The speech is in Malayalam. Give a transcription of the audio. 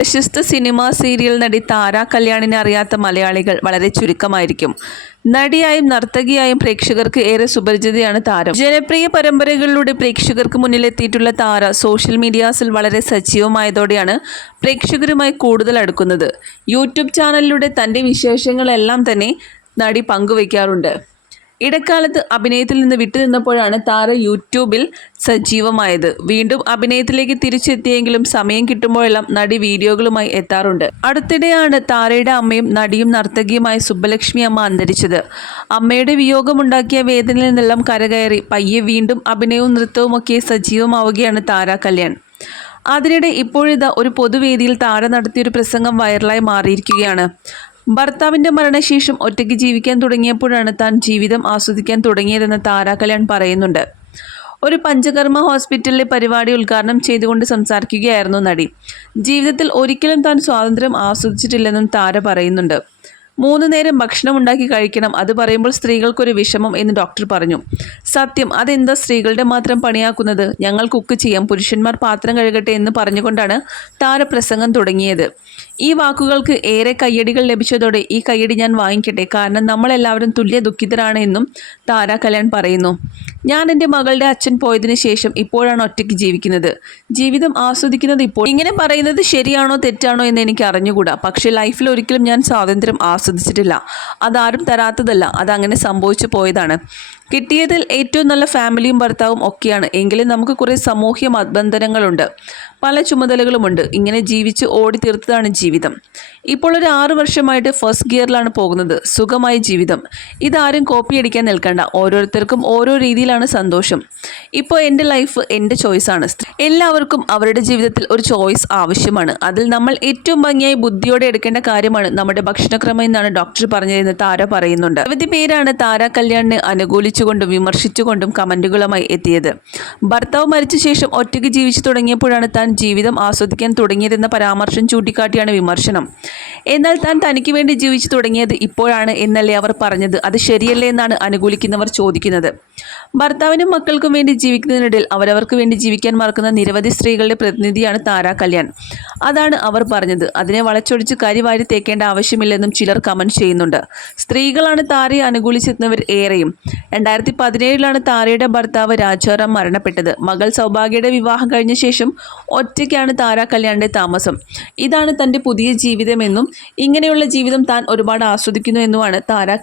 പ്രശസ്ത സിനിമാ സീരിയൽ നടി താര കല്യാണിനെ അറിയാത്ത മലയാളികൾ വളരെ ചുരുക്കമായിരിക്കും. നടിയായും നർത്തകിയായും പ്രേക്ഷകർക്ക് ഏറെ സുപരിചിതയാണ് താരം. ജനപ്രിയ പരമ്പരകളിലൂടെ പ്രേക്ഷകർക്ക് മുന്നിലെത്തിയിട്ടുള്ള താര സോഷ്യൽ മീഡിയാസിൽ വളരെ സജീവമായതോടെയാണ് പ്രേക്ഷകരുമായി കൂടുതൽ അടുക്കുന്നത്. യൂട്യൂബ് ചാനലിലൂടെ തന്റെ വിശേഷങ്ങളെല്ലാം തന്നെ നടി പങ്കുവയ്ക്കാറുണ്ട്. ഇടക്കാലത്ത് അഭിനയത്തിൽ നിന്ന് വിട്ടുനിന്നപ്പോഴാണ് താര യൂട്യൂബിൽ സജീവമായത്. വീണ്ടും അഭിനയത്തിലേക്ക് തിരിച്ചെത്തിയെങ്കിലും സമയം കിട്ടുമ്പോഴെല്ലാം നടി വീഡിയോകളുമായി എത്താറുണ്ട്. അടുത്തിടെയാണ് താരയുടെ അമ്മയും നടിയും നർത്തകിയുമായ സുബ്ബലക്ഷ്മി അമ്മ അന്തരിച്ചത്. അമ്മയുടെ വിയോഗമുണ്ടാക്കിയ വേദനയിൽ നിന്നെല്ലാം കരകയറി പയ്യെ വീണ്ടും അഭിനയവും നൃത്തവും ഒക്കെ സജീവമാവുകയാണ് താര കല്യാൺ. അതിനിടെ ഇപ്പോഴിതാ ഒരു പൊതുവേദിയിൽ താര നടത്തിയൊരു പ്രസംഗം വൈറലായി മാറിയിരിക്കുകയാണ്. ഭർത്താവിന്റെ മരണശേഷം ഒറ്റയ്ക്ക് ജീവിക്കാൻ തുടങ്ങിയപ്പോഴാണ് താൻ ജീവിതം ആസ്വദിക്കാൻ തുടങ്ങിയതെന്ന് താരാ കല്യാൺ പറയുന്നുണ്ട്. ഒരു പഞ്ചകർമ്മ ഹോസ്പിറ്റലിലെ പരിപാടി ഉദ്ഘാടനം ചെയ്തുകൊണ്ട് സംസാരിക്കുകയായിരുന്നു നടി. ജീവിതത്തിൽ ഒരിക്കലും താൻ സ്വാതന്ത്ര്യം ആസ്വദിച്ചിട്ടില്ലെന്നും താര പറയുന്നുണ്ട്. മൂന്ന് നേരം ഭക്ഷണം ഉണ്ടാക്കി കഴിക്കണം അത് പറയുമ്പോൾ സ്ത്രീകൾക്കൊരു വിഷമം എന്ന് ഡോക്ടർ പറഞ്ഞു. സത്യം അതെന്താ സ്ത്രീകളുടെ മാത്രം പണിയാക്കുന്നത്? ഞങ്ങൾ കുക്ക് ചെയ്യാം പുരുഷന്മാർ പാത്രം കഴുകട്ടെ എന്ന് പറഞ്ഞുകൊണ്ടാണ് താര പ്രസംഗം തുടങ്ങിയത്. ഈ വാക്കുകൾക്ക് ഏറെ കയ്യടികൾ ലഭിച്ചതോടെ ഈ കയ്യടി ഞാൻ വാങ്ങിക്കട്ടെ. കാരണം നമ്മളെല്ലാവരും തുല്യ ദുഃഖിതരാണ് എന്നും താര കല്യാൺ പറയുന്നു. ഞാൻ എന്റെ മകളുടെ അച്ഛൻ പോയതിനു ശേഷം ഇപ്പോഴാണ് ഒറ്റയ്ക്ക് ജീവിക്കുന്നത്. ജീവിതം ആസ്വദിക്കുന്നത് ഇപ്പോൾ ഇങ്ങനെ പറയുന്നത് ശരിയാണോ തെറ്റാണോ എന്ന് എനിക്ക് അറിഞ്ഞുകൂടാ. പക്ഷേ ലൈഫിൽ ഒരിക്കലും ഞാൻ സ്വാതന്ത്ര്യം ആസ്വദിച്ചിട്ടില്ല. അതാരും തരാത്തതല്ല. അതങ്ങനെ സംഭവിച്ചു പോയതാണ്. കിട്ടിയതിൽ ഏറ്റവും നല്ല ഫാമിലിയും ഭർത്താവും ഒക്കെയാണ്. എങ്കിലും നമുക്ക് കുറേ സാമൂഹ്യ ബന്ധനങ്ങളുണ്ട് പല ചുമതലകളുമുണ്ട്. ഇങ്ങനെ ജീവിച്ച് ഓടി തീർത്തതാണ് ജീവിതം. ഇപ്പോൾ ഒരു ആറു വർഷമായിട്ട് ഫസ്റ്റ് ഗിയറിലാണ് പോകുന്നത്. സുഖമായ ജീവിതം. ഇതാരും കോപ്പി അടിക്കാൻ നിൽക്കണ്ട. ഓരോരുത്തർക്കും ഓരോ രീതിയിലാണ് സന്തോഷം. ഇപ്പോൾ എന്റെ ലൈഫ് എന്റെ ചോയ്സാണ് എല്ലാവർക്കും അവരുടെ ജീവിതത്തിൽ ഒരു ചോയ്സ് ആവശ്യമാണ്. അതിൽ നമ്മൾ ഏറ്റവും ഭംഗിയായി ബുദ്ധിയോടെ എടുക്കേണ്ട കാര്യമാണ് നമ്മുടെ ഭക്ഷണക്രമം എന്നാണ് ഡോക്ടർ പറഞ്ഞതെന്ന് താര പറയുന്നുണ്ട്. നിരവധി പേരാണ് താര കല്യാണിനെ അനുകൂലിച്ചുകൊണ്ടും വിമർശിച്ചുകൊണ്ടും കമന്റുകളുമായി എത്തിയത്. ഭർത്താവ് മരിച്ച ശേഷം ഒറ്റയ്ക്ക് ജീവിച്ചു തുടങ്ങിയപ്പോഴാണ് താൻ ജീവിതം ആസ്വദിക്കാൻ തുടങ്ങിയതെന്ന പരാമർശം ചൂണ്ടിക്കാട്ടിയാണ് വിമർശനം. എന്നാൽ താൻ തനിക്ക് വേണ്ടി ജീവിച്ചു തുടങ്ങിയത് ഇപ്പോഴാണ് എന്നല്ലേ അവർ പറഞ്ഞത്. അത് ശരിയല്ലേ എന്നാണ് അനുകൂലിക്കുന്നവർ ചോദിക്കുന്നത്. ഭർത്താവിനും മക്കൾക്കും വേണ്ടി ജീവിക്കുന്നതിനിടയിൽ അവരവർക്ക് വേണ്ടി ജീവിക്കാൻ മറക്കുന്ന നിരവധി സ്ത്രീകളുടെ പ്രതിനിധിയാണ് താര കല്യാൺ. അതാണ് അവർ പറഞ്ഞത്. അതിനെ വളച്ചൊടിച്ച് കരിവാരി തേക്കേണ്ട ആവശ്യമില്ലെന്നും ചിലർ കമന്റ് ചെയ്യുന്നുണ്ട്. സ്ത്രീകളാണ് താരയെ അനുകൂലിച്ചെത്തുന്നവർ ഏറെയും. രണ്ടായിരത്തി പതിനേഴിലാണ് താരയുടെ ഭർത്താവ് രാജാറാം മരണപ്പെട്ടത്. മകൾ സൗഭാഗ്യയുടെ വിവാഹം കഴിഞ്ഞ ശേഷം ഒറ്റയ്ക്കാണ് താര കല്യാണിന്റെ താമസം. ഇതാണ് തന്റെ പുതിയ ജീവിതമെന്നും ഇങ്ങനെയുള്ള ജീവിതം താൻ ഒരുപാട് ആസ്വദിക്കുന്നു എന്നുമാണ് താര